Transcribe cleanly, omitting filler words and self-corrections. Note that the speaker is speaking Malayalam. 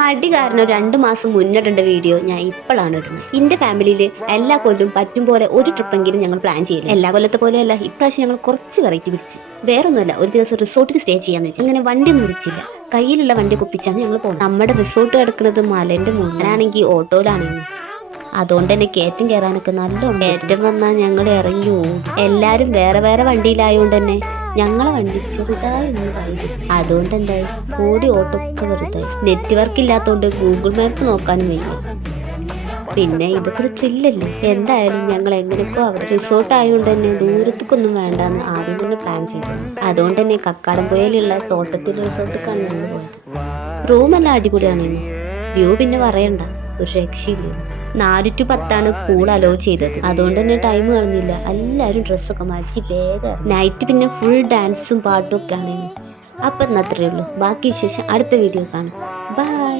മടി കാരണം 2 മാസം മുന്നിടേണ്ട വീഡിയോ ഞാൻ ഇപ്പോഴാണ് ഇടുന്നത്. എന്റെ ഫാമിലിയിൽ എല്ലാ കൊല്ലം പറ്റും പോലെ ഒരു ട്രിപ്പെങ്കിലും ഞങ്ങൾ പ്ലാൻ ചെയ്യില്ല. എല്ലാ കൊല്ലത്തെ പോലെയല്ല, ഇപ്രാവശ്യം ഞങ്ങൾ കുറച്ച് വെറൈറ്റി പിടിച്ച്. വേറൊന്നുമല്ല, ഒരു ദിവസം റിസോർട്ടിൽ സ്റ്റേ ചെയ്യാന്ന് വെച്ചാൽ അങ്ങനെ വണ്ടിയൊന്നും വിളിച്ചില്ല, കയ്യിലുള്ള വണ്ടി കുപ്പിച്ചാണ് ഞങ്ങൾ പോകുന്നത്. നമ്മുടെ റിസോർട്ട് കിടക്കുന്നത് മലേന്റെ മുകളിലാണെങ്കിൽ ഓട്ടോയിലാണെങ്കിൽ, അതുകൊണ്ട് തന്നെ കയറ്റം കയറാനൊക്കെ നല്ല കയറ്റം വന്നാൽ ഞങ്ങൾ ഇറങ്ങി പോകും. എല്ലാവരും വേറെ വേറെ വണ്ടിയിലായതുകൊണ്ട് തന്നെ ഞങ്ങളെ വണ്ടി ചെറുതായി അതുകൊണ്ട് എന്തായി ഓടി ഓട്ടൊക്കെ വെറുതായി. നെറ്റ്വർക്ക് ഇല്ലാത്തതുകൊണ്ട് ഗൂഗിൾ മാപ്പ് നോക്കാനും വയ്യ. പിന്നെ ഇതൊക്കെ ഒരു ത്രില്ലല്ലേ. എന്തായാലും ഞങ്ങൾ എങ്ങനെയൊക്കെ അവിടെ റിസോർട്ട് ആയതുകൊണ്ട് തന്നെ ദൂരത്തേക്കൊന്നും വേണ്ടാന്ന് ആദ്യം തന്നെ പ്ലാൻ ചെയ്തു. അതുകൊണ്ട് തന്നെ കക്കാടംപുഴയിലുള്ള തോട്ടത്തിൽ റിസോർട്ടിലേക്കാണ് ഞങ്ങൾ പോയത്. റൂമെല്ലാം അടിപൊളിയാണെന്ന്, വ്യൂ പിന്നെ പറയണ്ട, ഒരു രക്ഷയില്ല. 4 to 10 പൂൾ അലോ ചെയ്തത്, അതുകൊണ്ട് തന്നെ ടൈം കളഞ്ഞില്ല. എല്ലാവരും ഡ്രസ്സൊക്കെ മാറ്റി വേഗം നൈറ്റ് പിന്നെ ഫുൾ ഡാൻസും പാട്ടും ഒക്കെ ആണെന്ന്. അപ്പം അത്രയേ ഉള്ളൂ. ബാക്കി വിശേഷം അടുത്ത വീഡിയോ കാണാം. ബൈ.